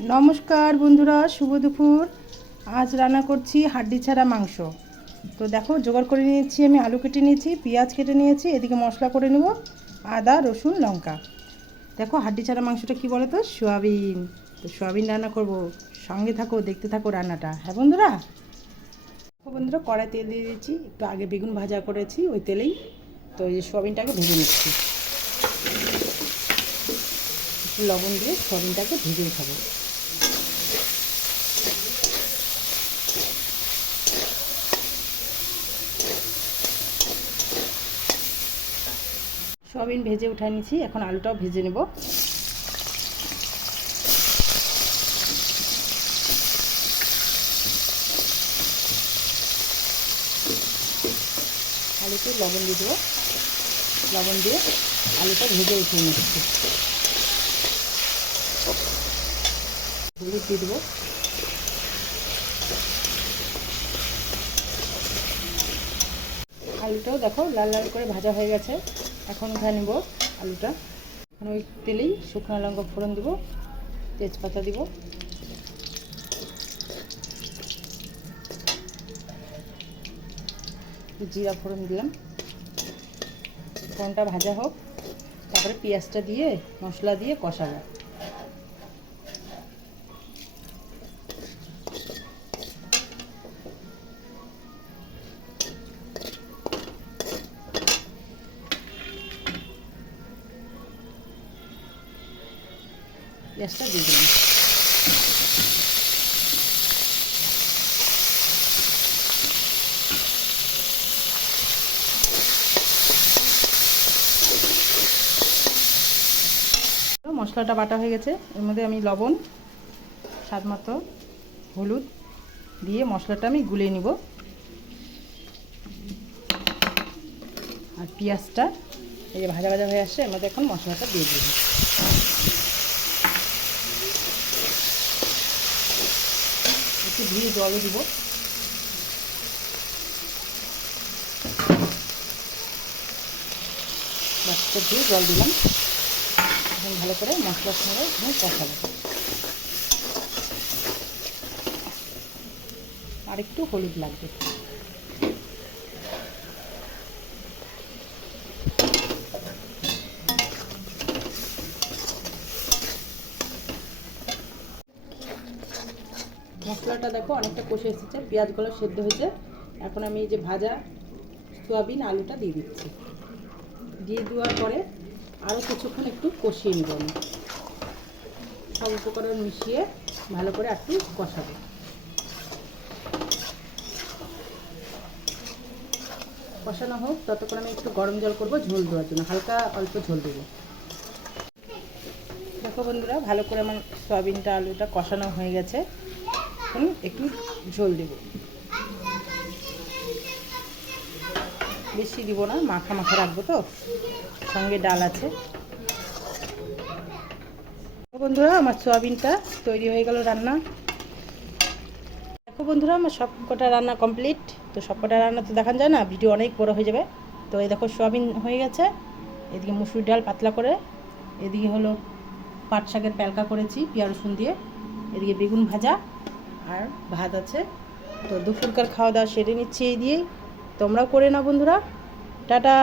নমস্কার বন্ধুরা, শুভ দুপুর। আজ রান্না করছি হাড্ডি ছাড়া মাংস। তো দেখো, জোগাড় করে নিয়েছি, আমি আলু কেটে নিয়েছি, পেঁয়াজ কেটে নিয়েছি, এদিকে মশলা করে নেব, আদা রসুন লঙ্কা। দেখো, হাড্ডি ছাড়া মাংসটা কি বলো তো, সোয়াবিন। তো সোয়াবিন রান্না করব, সঙ্গে থাকো, দেখতে থাকো রান্নাটা। হ্যাঁ বন্ধুরা, বন্ধুরা কড়াই তেল দিয়ে দিয়েছি, একটু আগে বেগুন ভাজা করেছি ওই তেলেই। তো এই সোয়াবিনটাকে ভেজে নিচ্ছি, একটু লবণ দিয়ে সোয়াবিনটাকে ভেজে খাবো। সোয়াবিন ভেজে উঠাই নিয়েছি, এখন আলুটাও ভেজে নেব। আলুতে লবণ দিয়ে দেবো, লবণ দিয়ে আলুটা ভেজে উঠিয়ে নিচ্ছি। হলুদ দিয়ে দেবো, আলুটাও দেখো লাল লাল করে ভাজা হয়ে গেছে। এখন উঠায় নেব আলুটা। এখন ওই তেলেই শুকনো লঙ্কা ফোড়ন দেবো, তেজপাতা দিব, জিরা ফোড়ন দিলাম। ফোড়নটা ভাজা হোক, তারপরে পেঁয়াজটা দিয়ে মশলা দিয়ে কষাবো। পেঁয়াজটা দিয়ে দিলাম। মশলাটা বাটা হয়ে গেছে, এর মধ্যে আমি লবণ, স্বাদ মতো হলুদ দিয়ে মশলাটা আমি গুলিয়ে নিব। আর পেঁয়াজটা এই যে ভাজা ভাজা হয়ে আসছে, এর মধ্যে এখন মশলাটা দিয়ে দিব। একটু ধুয়ে জলও দিব। বাচ্চা দিয়ে জল দিলাম। এখন ভালো করে মশলার সঙ্গে এখানে কষাবো। আর একটু হলুদ লাগবে। মশলাটা দেখো অনেকটা কষে এসেছে, পেঁয়াজগুলো সেদ্ধ হয়েছে। এখন আমি এই যে ভাজা সোয়াবিন আলুটা দিয়ে দিচ্ছি। দিয়ে দেওয়ার পরে আরও কিছুক্ষণ একটু কষিয়ে নেব। আমি সব উপকরণ মিশিয়ে ভালো করে একটু কষাবো। কষানো হোক, ততক্ষণ আমি একটু গরম জল করবো ঝোল দেওয়ার জন্য, হালকা অল্প ঝোল দেবো। দেখো বন্ধুরা, ভালো করে আমার সয়াবিনটা আলুটা কষানো হয়ে গেছে। এখন একটু ঝোল দেব, বেশি দিব না, মাখা মাখা রাখবো, তো সঙ্গে ডাল আছে। বন্ধুরা, আমার সয়াবিনটা তৈরি হয়ে গেল রান্না। দেখো বন্ধুরা, আমার সব কটা রান্না কমপ্লিট। তো সব কটা রান্না তো দেখানো যায় না, ভিডিও অনেক বড় হয়ে যাবে। তো এই দেখো সয়াবিন হয়ে গেছে, এদিকে মুসুর ডাল পাতলা করে, এদিকে হলো পাট শাকের প্যালকা করেছি পেঁয়াজ রসুন দিয়ে, এদিকে বেগুন ভাজা আর ভাত আছে। তো দুপুরকার খাওয়া দাওয়া সেরে নিচ্ছি এই দিয়েই। তোমরাও করে নাও বন্ধুরা। টাটা।